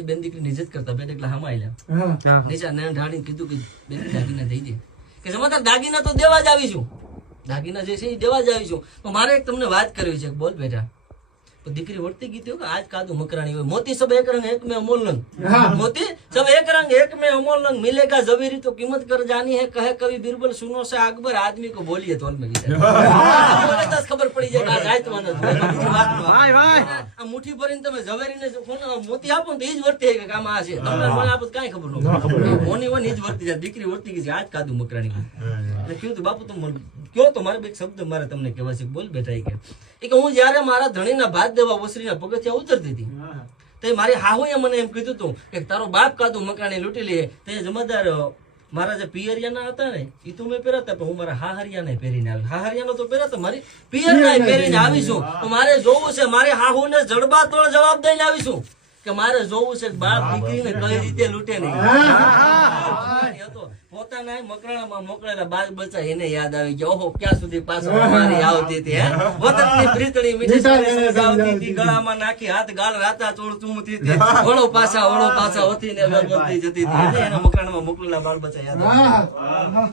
બેન દીકરી નિજત કરતા બેન એકલા હામાં આલ્યા નીચે નયન ઢાળીને કીધું કે બેન દાગીના દઈ દે કે સમાધાર દાગીના તો દેવા જ આવીશું, દાગીના જે છે એ દેવા જ આવીશું. તો મારે એક તમને વાત કરવી છે, બોલ બેટા. तो दीकरी वर्ती की थी आज कादू मकरानी हुई मोती सब एक रंग एक में अमोल रंग, मोती सब एक रंग एक में अमोल रंग मिलेगा जवेरी तो कीमत कर जानी है. कहे कवि बीरबल सुनो से अकबर आदमी को बोलिए तो खबर पड़ी जाए मुठ्ठी भरी તમે ઝવેરીને મોતી આપો તો ઈ જ વર્તી કે કામ આ છે તમને મને આપો કાઈ ખબર ન પડે મોની વન ઈ જ વર્તી જાય દીકરી વર્તી ગઈ આજ કાદુ મકરાણી એટલે કીધું તો બાપુ તમે કયો તો મારે એક શબ્દ મારે તમને કહેવા છે. બોલ બેટા કે હું જયારે મારા ધણીના ભાત દેવા ઓસરીના પગથિયા ઉતરતી હતી તો મારી હાહુએ મને એમ કીધું હતું કે તારો બાપ કાદુ મકરાણી લૂંટી લે તે જમાદાર મારા જે પિયરિયાના હતા ને એ તો મેં પહેરાતા પણ હું મારા હાહરિયાને પહેરીને આવી, હાહરિયાનો તો પહેરાતા મારી પિયરના પહેરીને આવીશું. તો મારે જોવું છે મારી હાહુને જડબા તોડ જવાબ દઈને આવીશું કે મારે જોવું છે બાપ દીકરીને કઈ રીતે લૂંટે નહીં. પોતાના મકરાણામાં મોકલેલા બાજ બચ્ચા એને યાદ આવી ગયા ઓહો ક્યાં સુધી પાછો મારી આવતી હતી વતનની પ્રીતળી મીઠી આવતી હતી ગળામાં નાખી હાથ ગાળ રાતા ચોળ ચૂમતી હતી વળો પાછા હોતી ને જતી હતી એના મકરાણામાં મોકલેલા બાળ બચ્ચા યાદ આવી.